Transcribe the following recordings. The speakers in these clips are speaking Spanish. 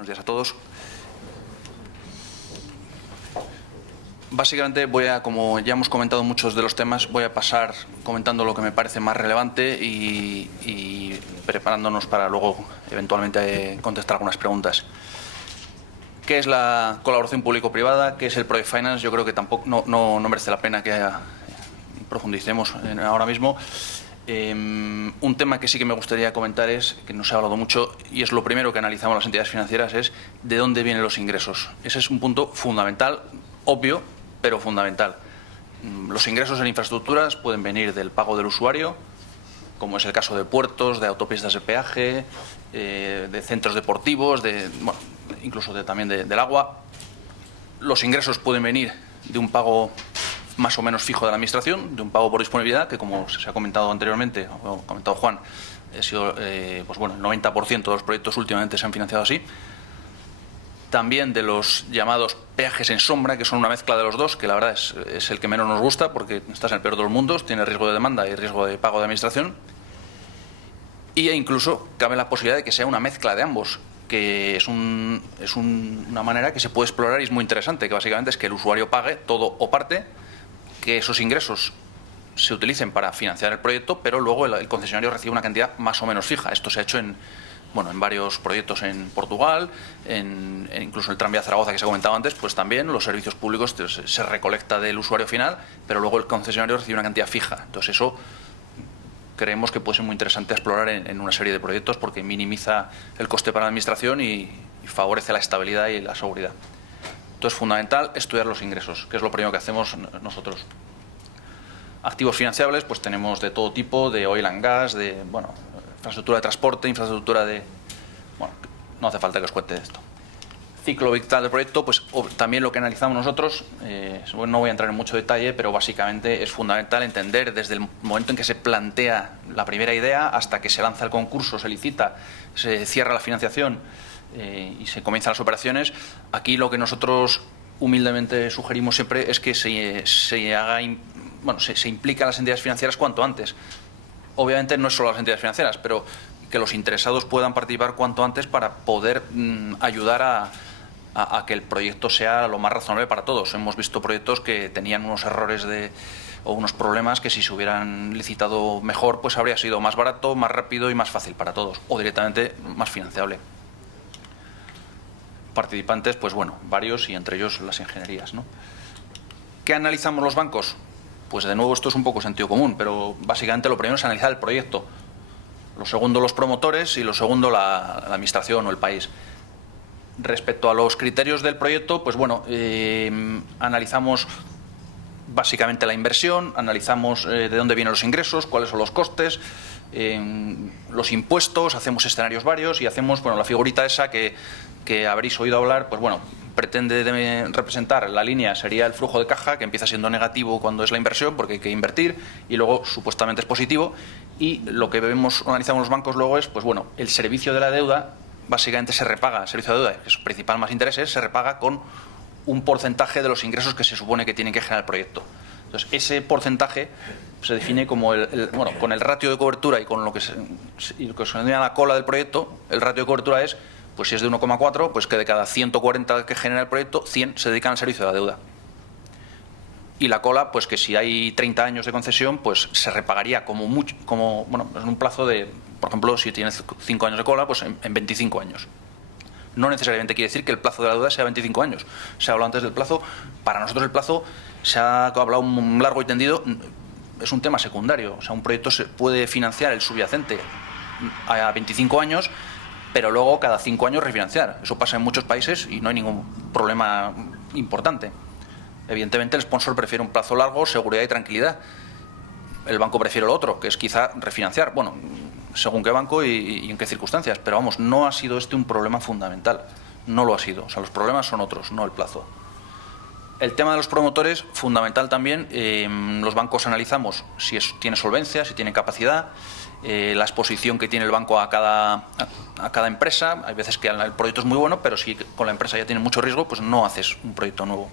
Buenos días a todos. Básicamente como ya hemos comentado muchos de los temas, voy a pasar comentando lo que me parece más relevante y preparándonos para luego eventualmente contestar algunas preguntas. ¿Qué es la colaboración público-privada? ¿Qué es el Project Finance? Yo creo que tampoco no merece la pena que profundicemos ahora mismo. Un tema que sí que me gustaría comentar es, que no se ha hablado mucho, y es lo primero que analizamos las entidades financieras, es de dónde vienen los ingresos. Ese es un punto fundamental, obvio, pero fundamental. Los ingresos en infraestructuras pueden venir del pago del usuario, como es el caso de puertos, de autopistas de peaje, de centros deportivos, incluso también del agua. Los ingresos pueden venir de un pago más o menos fijo de la Administración, de un pago por disponibilidad, que como se ha comentado anteriormente, o ha comentado Juan, ha sido, el 90% de los proyectos últimamente se han financiado así. También de los llamados peajes en sombra, que son una mezcla de los dos, que la verdad es el que menos nos gusta, porque estás en el peor de los mundos, tiene riesgo de demanda y riesgo de pago de Administración. E incluso cabe la posibilidad de que sea una mezcla de ambos, que es una manera que se puede explorar y es muy interesante, que básicamente es que el usuario pague todo o parte, que esos ingresos se utilicen para financiar el proyecto, pero luego el concesionario recibe una cantidad más o menos fija. Esto se ha hecho en varios proyectos en Portugal, incluso el tranvía Zaragoza que se ha comentado antes, pues también los servicios públicos se recolecta del usuario final, pero luego el concesionario recibe una cantidad fija. Entonces eso creemos que puede ser muy interesante explorar en una serie de proyectos porque minimiza el coste para la Administración y favorece la estabilidad y la seguridad. Entonces, es fundamental estudiar los ingresos, que es lo primero que hacemos nosotros. Activos financiables, pues tenemos de todo tipo, de oil and gas, de infraestructura de transporte, infraestructura de... no hace falta que os cuente de esto. Ciclo vital del proyecto, pues también lo que analizamos nosotros, no voy a entrar en mucho detalle, pero básicamente es fundamental entender desde el momento en que se plantea la primera idea hasta que se lanza el concurso, se licita, se cierra la financiación y se comienzan las operaciones. Aquí lo que nosotros humildemente sugerimos siempre es que se implique a las entidades financieras cuanto antes. Obviamente no es solo las entidades financieras, pero que los interesados puedan participar cuanto antes para poder ayudar a que el proyecto sea lo más razonable para todos. Hemos visto proyectos que tenían unos errores o unos problemas que si se hubieran licitado mejor, pues habría sido más barato, más rápido y más fácil para todos, o directamente más financiable. Participantes, pues varios, y entre ellos las ingenierías, ¿no? ¿Qué analizamos los bancos? Pues de nuevo esto es un poco sentido común, pero básicamente lo primero es analizar el proyecto. Lo segundo, los promotores, y lo segundo, la Administración o el país. Respecto a los criterios del proyecto, pues analizamos básicamente la inversión, analizamos de dónde vienen los ingresos, cuáles son los costes, los impuestos, hacemos escenarios varios y hacemos la figurita esa que habréis oído hablar, pues pretende representar la línea, sería el flujo de caja, que empieza siendo negativo cuando es la inversión, porque hay que invertir, y luego supuestamente es positivo, y lo que analizamos los bancos luego es, el servicio de la deuda, básicamente se repaga, el servicio de deuda, que es principal más intereses, se repaga con un porcentaje de los ingresos que se supone que tiene que generar el proyecto. Entonces, ese porcentaje se define como con el ratio de cobertura y con lo que se denomina la cola del proyecto. El ratio de cobertura es, pues si es de 1,4, pues que de cada 140 que genera el proyecto, 100 se dedican al servicio de la deuda. Y la cola, pues que si hay 30 años de concesión, pues se repagaría en un plazo de, por ejemplo, si tienes 5 años de cola, pues en 25 años. No necesariamente quiere decir que el plazo de la deuda sea 25 años. Se ha hablado antes del plazo. Para nosotros el plazo, se ha hablado un largo y tendido, es un tema secundario. O sea, un proyecto se puede financiar el subyacente a 25 años, pero luego cada 5 años refinanciar. Eso pasa en muchos países y no hay ningún problema importante. Evidentemente el sponsor prefiere un plazo largo, seguridad y tranquilidad. El banco prefiere lo otro, que es quizá refinanciar. Según qué banco y en qué circunstancias. Pero no ha sido este un problema fundamental. No lo ha sido. O sea, los problemas son otros, no el plazo. El tema de los promotores, fundamental también. Los bancos analizamos si tiene solvencia, si tiene capacidad, la exposición que tiene el banco a cada empresa. Hay veces que el proyecto es muy bueno, pero si con la empresa ya tiene mucho riesgo, pues no haces un proyecto nuevo.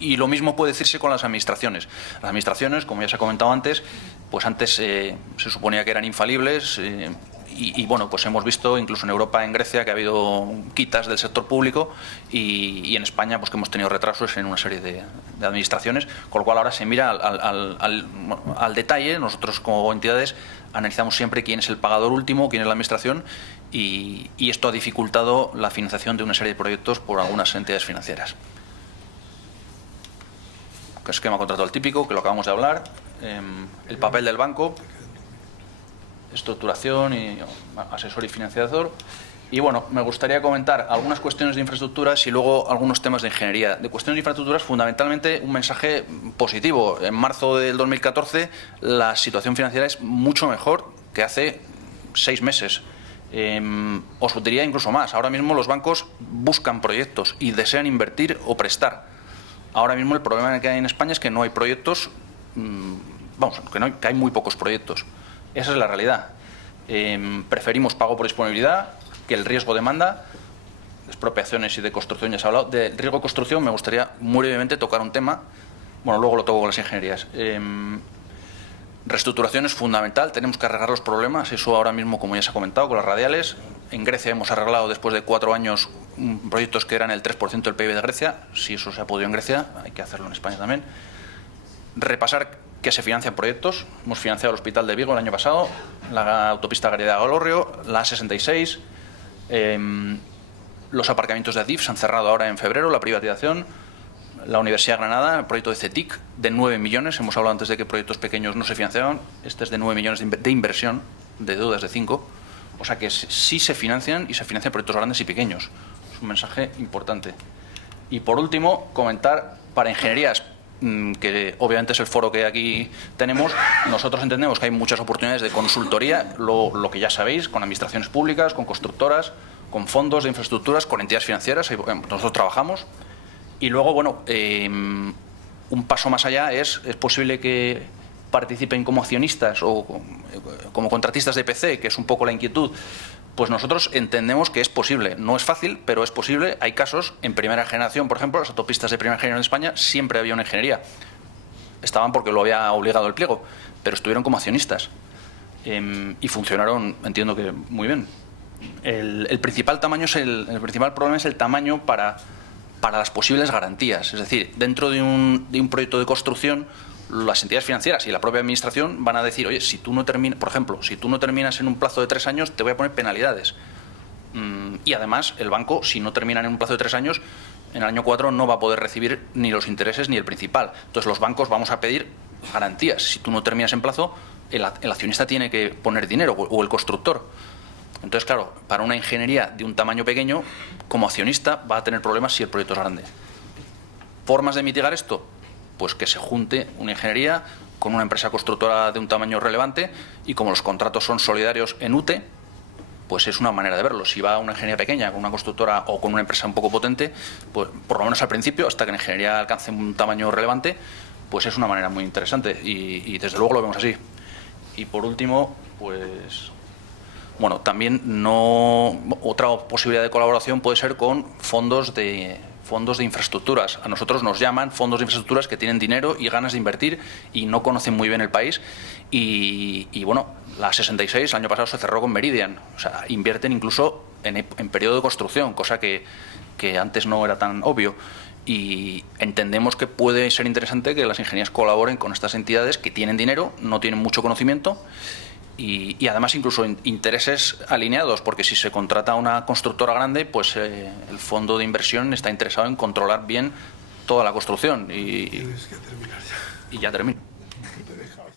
Y lo mismo puede decirse con las administraciones. Las administraciones, como ya se ha comentado antes, pues antes se suponía que eran infalibles bueno, pues hemos visto incluso en Europa, en Grecia, que ha habido quitas del sector público y en España pues que hemos tenido retrasos en una serie de administraciones, con lo cual ahora se mira al detalle. Nosotros como entidades analizamos siempre quién es el pagador último, quién es la administración y esto ha dificultado la financiación de una serie de proyectos por algunas entidades financieras. Esquema contratual típico, que lo acabamos de hablar, el papel del banco, estructuración y asesor y financiador. Y bueno, me gustaría comentar algunas cuestiones de infraestructuras y luego algunos temas de ingeniería. De cuestiones de infraestructuras, fundamentalmente un mensaje positivo. En marzo del 2014 la situación financiera es mucho mejor que hace 6 meses. Os diría incluso más. Ahora mismo los bancos buscan proyectos y desean invertir o prestar. Ahora mismo el problema que hay en España es que no hay proyectos, que hay muy pocos proyectos. Esa es la realidad. Preferimos pago por disponibilidad que el riesgo demanda. De expropiaciones y de construcción ya se ha hablado. De riesgo de construcción me gustaría muy brevemente tocar un tema. Bueno, luego lo toco con las ingenierías. Reestructuración es fundamental, tenemos que arreglar los problemas. Eso ahora mismo, como ya se ha comentado, con las radiales. En Grecia hemos arreglado después de 4 años proyectos que eran el 3% del PIB de Grecia. Si eso se ha podido en Grecia, hay que hacerlo en España también. Repasar que se financian proyectos. Hemos financiado el Hospital de Vigo el año pasado, la autopista Gareda-Golorrio, la A66, los aparcamientos de Adif se han cerrado ahora en febrero, la privatización, la Universidad de Granada, el proyecto de CETIC de 9 millones. Hemos hablado antes de que proyectos pequeños no se financiaban. Este es de 9 millones de inversión, de deudas de 5. O sea que sí se financian y se financian proyectos grandes y pequeños. Es un mensaje importante. Y por último, comentar para ingenierías, que obviamente es el foro que aquí tenemos. Nosotros entendemos que hay muchas oportunidades de consultoría, lo que ya sabéis, con administraciones públicas, con constructoras, con fondos de infraestructuras, con entidades financieras. Nosotros trabajamos. Y luego, bueno, un paso más allá es posible que participen como accionistas o como contratistas de EPC, que es un poco la inquietud. Pues nosotros entendemos que es posible. No es fácil, pero es posible. Hay casos en primera generación, por ejemplo, las autopistas de primera generación en España siempre había una ingeniería. Estaban porque lo había obligado el pliego, pero estuvieron como accionistas. Y funcionaron, entiendo que muy bien. El principal problema es el tamaño para las posibles garantías. Es decir, dentro de un proyecto de construcción, las entidades financieras y la propia administración van a decir, oye, si tú no terminas, por ejemplo, si tú no terminas en un plazo de 3 años, te voy a poner penalidades. Y además, el banco, si no termina en un plazo de 3 años, en el año 4 no va a poder recibir ni los intereses ni el principal. Entonces, los bancos vamos a pedir garantías. Si tú no terminas en plazo, el accionista tiene que poner dinero, o el constructor. Entonces, claro, para una ingeniería de un tamaño pequeño, como accionista va a tener problemas si el proyecto es grande. ¿Formas de mitigar esto? Pues que se junte una ingeniería con una empresa constructora de un tamaño relevante, y como los contratos son solidarios en UTE, pues es una manera de verlo. Si va una ingeniería pequeña con una constructora o con una empresa un poco potente, pues por lo menos al principio, hasta que la ingeniería alcance un tamaño relevante, pues es una manera muy interesante y desde luego lo vemos así. Y por último, pues bueno, también otra posibilidad de colaboración puede ser con fondos de infraestructuras. A nosotros nos llaman fondos de infraestructuras que tienen dinero y ganas de invertir y no conocen muy bien el país. Y bueno, la 66 el año pasado se cerró con Meridian. O sea, invierten incluso en periodo de construcción, cosa que antes no era tan obvio. Y entendemos que puede ser interesante que las ingenierías colaboren con estas entidades que tienen dinero, no tienen mucho conocimiento y además incluso intereses alineados, porque si se contrata a una constructora grande, pues el fondo de inversión está interesado en controlar bien toda la construcción. Y ya termino.